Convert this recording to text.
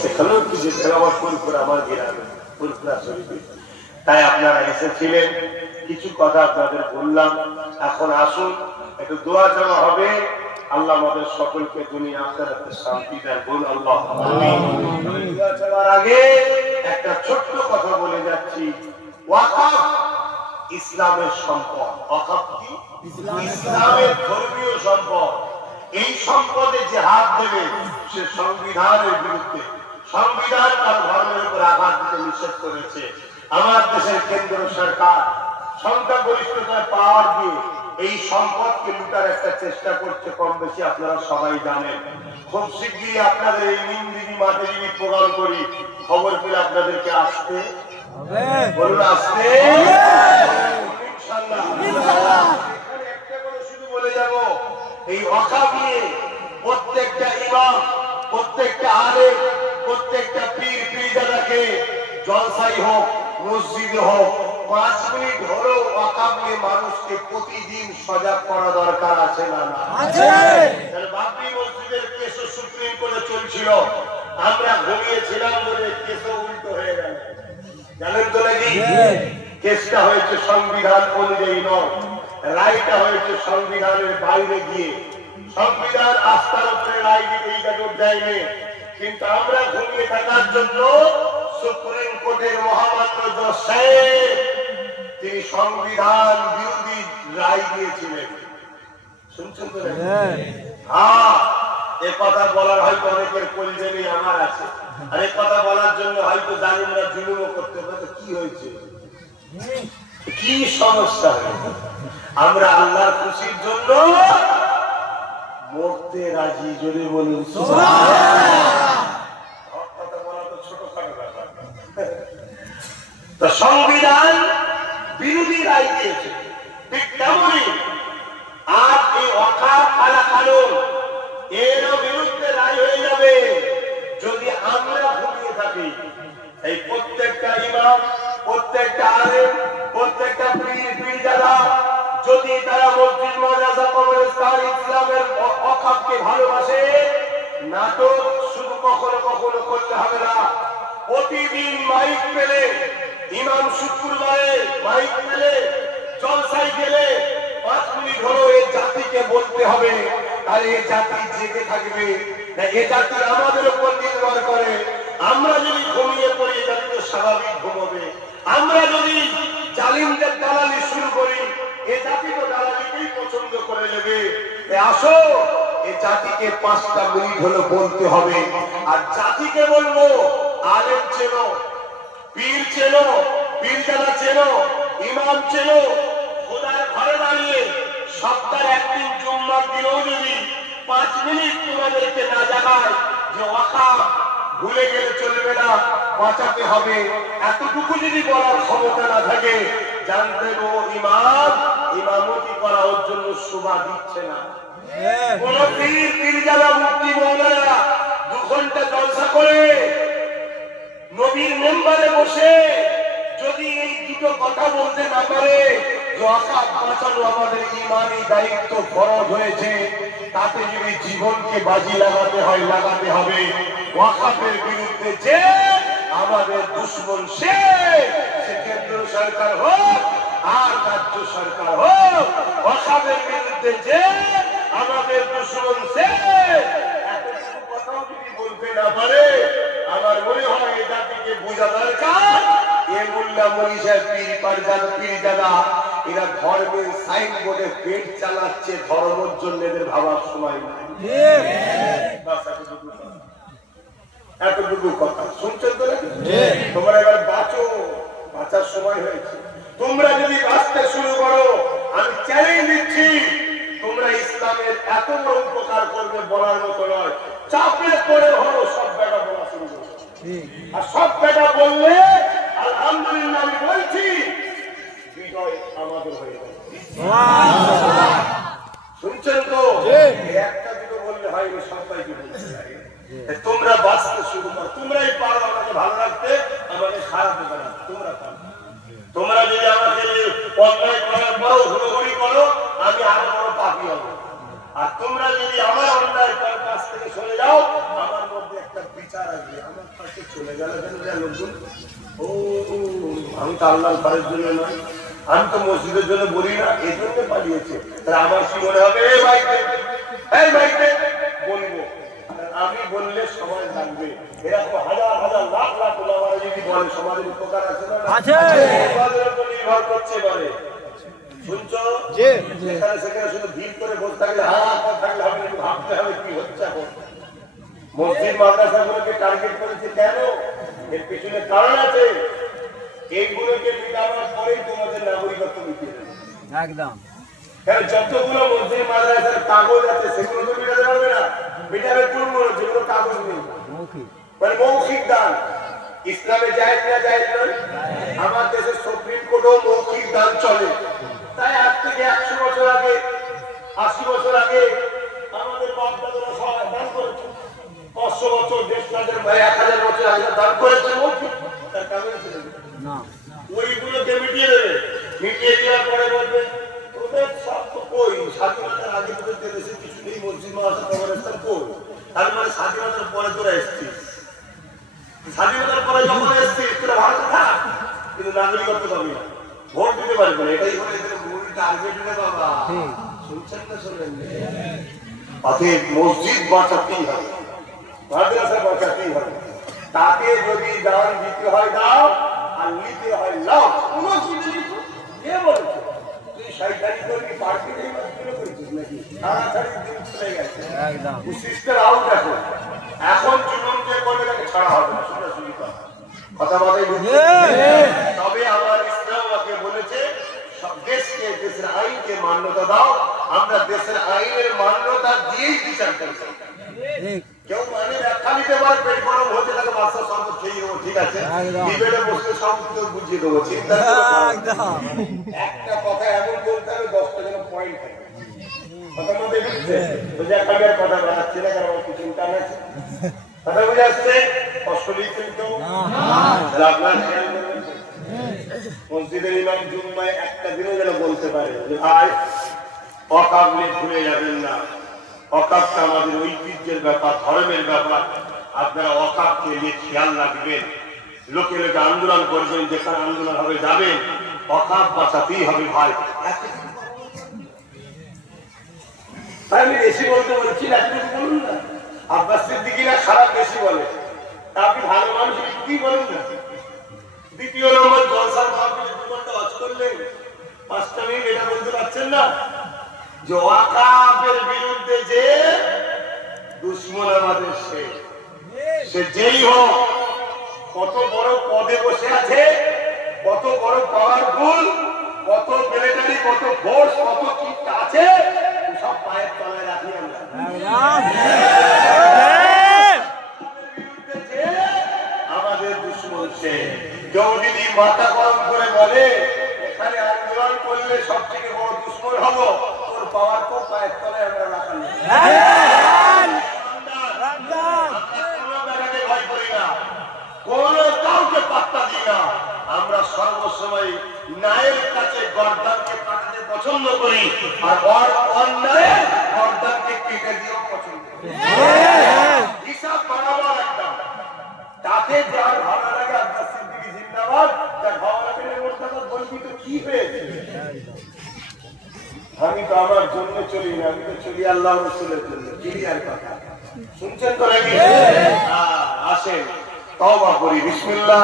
সেখানেও কিছু তেলাওয়াত ফুরফুরা আমার গ্রামে ফুরফুরা শরীফে। তাই আপনারা এসেছিলেন, কিছু কথা আপনাদের বললাম। এখন আসুন একটু দোয়া চাওয়া হবে, আল্লাহ আমাদের সকলকে দুনিয়া আখিরাতে শান্তি দেন, বলুন আল্লাহুম্মা আমিন। দোয়া চাওয়ার আগে একটা ছোট্ট কথা বলে যাচ্ছি। ওয়াকাফ ইসলামের সম্পদ। ওয়াকাফ কি? ইসলামের ধর্মীয় সম্পদ। এই সম্পদে যে হাত দেবে সে সংবিধানের বিরুদ্ধে। সংবিধান তার ধর্মের উপর আঘাত দিতে নিষেধ করেছে। আমার দেশের কেন্দ্র সরকার সংখ্যাগরিষ্ঠতার পাওয়ার দিয়ে এই সম্পদকে লুটার একটা চেষ্টা করছে, কম বেশি আপনারা সবাই জানেন। খুব শীঘ্রই আপনাদের এই নিমদিনী মাঠে প্রোগ্রাম করি, খবর পেলে আপনাদেরকে আসতে বলুন, আসতে ইনশাআল্লাহ। একটা করে শুধু বলে যাব, এই ওয়াকাফ নিয়ে প্রত্যেকটা ইমাম, প্রত্যেকটা আলেম, প্রত্যেকটা পীর পীরজাদাকে জলসাই হোক, মসজিদে হোক, 5 মিনিট হলেও ওয়াকাফ নিয়ে মানুষকে প্রতিদিন সজাগ করা দরকার আছে না? আছে। বাবরি মসজিদের কেস সুপ্রিম কোর্টে চলছিল, আমরা ঘুমিয়েছিলাম বলে কেস উল্টো হয়ে গেল, জানেন তো নাকি? কেসটা হয়েছে সংবিধান অনুযায়ী নয়, রায়টা হয়েছে সংবিধানের বাইরে গিয়ে। সংবিধান আস্থার উপরে রায় দিতে ইজাজত দেয়নি, কিন্তু আমরা ঘুমিয়ে থাকার জন্য সুপ্রিম কোর্টের মহামান্য জজ সাহেব তিনি সংবিধান বিরোধী রায় দিয়েছিলেন। শুনছেন তো? হ্যাঁ, এ কথা বলার হয়তো অনেকের কলজে আমার আছে, আর এ কথা বলার জন্য হয়তো জালিমরা জুলুমও করতে পারে। কি হয়েছে, কি সমস্যা হয়েছে? আমরা আল্লাহর খুশির জন্য মরতে রাজি, জোরে বলুন সুবহানাল্লাহ। কথা বলা তো ছোটখাটো ব্যাপার। তো সংবিধান বিরোধী রায় দিয়েছে, ঠিক তেমনই আর এই ওয়াকাফ আলা কানুন এরও বিরুদ্ধে রায় হয়ে যাবে যদি আমরা ঘুমিয়ে থাকি। এই প্রত্যেকটা ইমাম, প্রত্যেকটা আলেম, প্রত্যেকটা পীর পীরজাদা যদি তারা মসজিদ, মাদ্রাসা, কবরস্থান ইসলামের ওয়াকাফকে ভালোবাসে, নাটক শুধু কখনো কখনো করতে হবে না। প্রতিদিন মাইক পেলে, ইমাম শুক্রবারে মাইক পেলে, জলসাই গেলে 5 মিনিট হলো এই জাতিকে বলতে হবে, আর এই জাতি জেগে থাকবে না। এই জাতি আমাদের উপর নির্ভর করে। আমরা যদি ঘুমিয়ে পড়ি, এই জাতি তো স্বাভাবিক ঘুমোবে। আমরা যদি জালিমদের দালালি শুরু করি, এই জাতি তো দালালিকেই পছন্দ করে নেবে। আসো, এই জাতিকে 5টা মিনিট হলো বলতে হবে। আর জাতিকে বলবো, আলেম চেনো, পীর চেনো, পীরজাদা চেনো, ইমাম চেনো, খোদার ঘরে দাঁড়িয়ে সপ্তাহে একদিন জুম্মার দিনেও যদি 5 মিনিট তোমাদেরকে না জাগায় যে ওয়াকাফ ভুলে গেলে চলবে না, বাঁচাতে হবে, এতটুকু যদি বলার ক্ষমতা না থাকে, জানতে গো ইমাম ইমামতি করা ওর জন্য শোভা দিচ্ছে না। কোন পীর পীরজাদা মুফতি মৌলানা 2 ঘন্টা জলসা করে নবীর মেম্বারে বসে যদি এই দুটো কথা বলতে না পারে, ওয়াকাফ বাঁচানো আমাদের ঈমানি দায়িত্ব, ফরজ হয়েছে, তাতে যদি জীবনকে বাজি লাগাতে হয় লাগাতে হবে। ওয়াকাফের বিরুদ্ধে যে আমাদের দুশমন, সে কেন্দ্র সরকার হোক আর রাজ্য সরকার হোক, ওয়াকাফের বিরুদ্ধে যে আমাদের দুশমন, সে এতটুকু কথাও যদি বলতে না পারে, আমার মনে হয় এই জাতিকে বোঝা দরকার এ মোল্লা মনীষা পীর পীরজাদা এরা ধর্মের সাইনবোর্ডে পেট চালাচ্ছে, ধর্মের জন্য এদের ভাবার সময় নাই। এতটুকু কথা শুনছেন তো? তোমরা এবার বাঁচো, বাঁচার সময় হয়েছে। তোমরা যদি বাঁচতে শুরু করো, আমি চ্যালেঞ্জ দিচ্ছি, তোমরা ইসলামের এত বড় উপকার করবে বলার মতো নয়। চাপে পড়ে হলো সব বেটা বলা শুরু করবে, আর সব বেটা বললে আলহামদুলিল্লাহ আমি বলছি বিজয় আমাদের হয়ে যাবে। শুনছেন তো? একটা দুটো বললে হয়, সবাইকে বলতে হয়। তোমরা বাঁচতে শুরু করো, তোমরাই পারো আমাকে ভালো রাখতে, আমাকে খারাপ হবে না, তোমরা পারো। তোমরা যদি আমাকে অন্যায় করার পরও হুড়োহুড়ি করো, আমি আরো বড় পাপী হব। আর তোমরা যদি আমার অন্যায় কাছ থেকে সরে যাও, আমার মধ্যে একটা বিচার আমার কাছে চলে গেল কেন লোকজন? ও আমি তো আল্লাহর ঘরের জন্য নয়, আমি তো মসজিদের জন্য বলি না, এই জন্য পালিয়েছে। তাহলে আমার কি মনে হবে? এই ভাইকে বলবো, আমি বললে সমাজ থাকবে। এরকম হাজার হাজার লাখ লাখ ওলামারা যদি বলে সমাজের উপকার আছে না? সমাজের উপর নির্ভর করছে বলে। শুনছো? যেখানে সেখানে শুধু ভিড় করে বসে থাকলে থাকলে হবে, ভাবতে হবে কি হচ্ছে এখন। মসজিদ মাদ্রাসাগুলোকে টার্গেট করেছে কেন? এর পিছনে কারণ আছে। এইগুলোকে মিটানোর পরেই তোমাদের নাগরিকত্ব মিটিয়ে দেবে একদম। কারণ যতগুলো মসজিদ মাদ্রাসার কাগজ আছে সেগুলো তো মিটাতে পারবে না। মিটাবে কোনগুলো? যেগুলো কাগজ নেই, মানে মৌখিক দান। ইসলামে জায়েজ না জায়েজ নয়? আমার দেশের সুপ্রিম কোর্টও মৌখিক দান চলে। তাই আজ থেকে 100 বছর আগে, 80 বছর আগে আমাদের বাপ-দাদারা সবাই দান করেছে। 500 বছর, 1000 বছর আগে দান করেছে মৌখিক। তার কাগজ ছিল না, ওইগুলোকে মিটিয়ে দেবে। মিটিয়ে দেওয়ার পরে বলবে তোদের সব তো কই, স্বাধীনতার আগে তোদের দেশে কিছু নেই, মসজিদ মাদ্রাসা কবরস্থান কই? তার মানে স্বাধীনতার পরে তোরা এসছিস, স্বাধীনতার পরে যখন এসছিস তোরা ভারতে থাক, কিন্তু নাগরিকত্ব পাবি না, ভোট দিতে পারবি না। এটাই হলো এদের মূল টার্গেট রে বাবা। শুনছেন না শোনেন? অতএব মসজিদ বাঁচাতেই হবে, মাদ্রাসা বাঁচাতেই হবে। তাকে যদি দান দিতে হয় দাও, আর নিতে হয় নাও। কোনো অসুবিধা নেই। কে বলছে তুই শয়তানি করবি? পার্টি নির্বাচন করেছিস নাকি? তাড়াতাড়ি দিন চলে গেছে একদম। সিস্টেম আউট এখন। এখন জুলুম যে করবে তাকে ছাড়া হবে না। সোজাসুজি কথা বলাই বুঝছে? তবে আমার ইসলাম আমাকে বলেছে সব দেশকে, দেশের আইনকে মান্যতা দাও। আমরা দেশের আইনের মান্যতা দিয়েই বিচার করছি। কেউ মানে ব্যাখ্যা নিতে পারে, পেট গরম হচ্ছে তাকে বাচ্চা শরবত খেয়ে দেবো, ঠিক আছে, ডিবেটে বসলে সব উত্তর বুঝিয়ে দেবো, চিন্তা একটা কথা এমন বলতে হবে 10টা যেন পয়েন্ট থাকে। কথা মধ্যে বুঝছে? আমি আর কথা বাড়াচ্ছি না, কারণ আমার কিছু চিন্তা আছে। কথা বুঝে আসছে? কষ্ট লিখছেন তো? আপনার খেয়াল করবেন। মসজিদের ইমাম জুম্মায় একটা দিনও যেন বলতে পারে যে ভাই অকাব নিয়ে ভুলে যাবেন না। অকাবটা আমাদের ঐতিহ্যের ব্যাপার, ধর্মের ব্যাপার। আপনারা অকাবকে নিয়ে খেয়াল রাখবেন। লোকে লোকে আন্দোলন করবেন, যেখানে আন্দোলন হবে যাবেন। অকাব বাঁচাতেই হবে ভাই। আমি বেশি বলতে বলছি না, বলুন না। আব্বাস সিদ্দিকীরা খারাপ বেশি বলে, আপনি ভালো মানুষ কি বলুন না। দ্বিতীয় নম্বর, জলসার মাহফিলে 2 ঘন্টা ওয়াজ করলেন, 5টা মিনিট এটা বলতে পারছেন না যে ওয়াকাফের বিরুদ্ধে যে দুশমন আমাদের, সে যেই হোক, কত বড় পদে বসে আছে, কত বড় পাওয়ারফুল, কত মিলিটারি, কত ফোর্স, কত কি আছে, সব পায়ের তলায় রাখি আমরা। আমাদের দুশমন সে। কেউ যদি মাথা গরম করে বলে এখানে আন্দোলন করলে সব থেকে বড় দুশমন হবো, তোর পাওয়ার তো পায়ের তলায় আমরা রাখা নেই। ভয় করি না, কোন কাউকে পাত্তা দিই না। আমরা সর্বসময় ন্যায়ের কাছে গর্দানকে পাঠাতে পছন্দ করি, আর অন্যায় গর্দানকে কেটে দিয়েও পছন্দ করি। হিসাব বরাবর একদম। তাতে যার ভালো লাগে আব্বাস সিদ্দিকী জিন্দাবাদ, যার ভালো লাগে মোরতাজার বলবি তো কি হয়েছে? আমি তো আমার জন্য চলি না, আমি তো চলি আল্লাহ রাসূলের জন্য। ক্লিয়ার কথা শুনছেন তো নাকি? আসেন তওবা করি। বিসমিল্লাহ।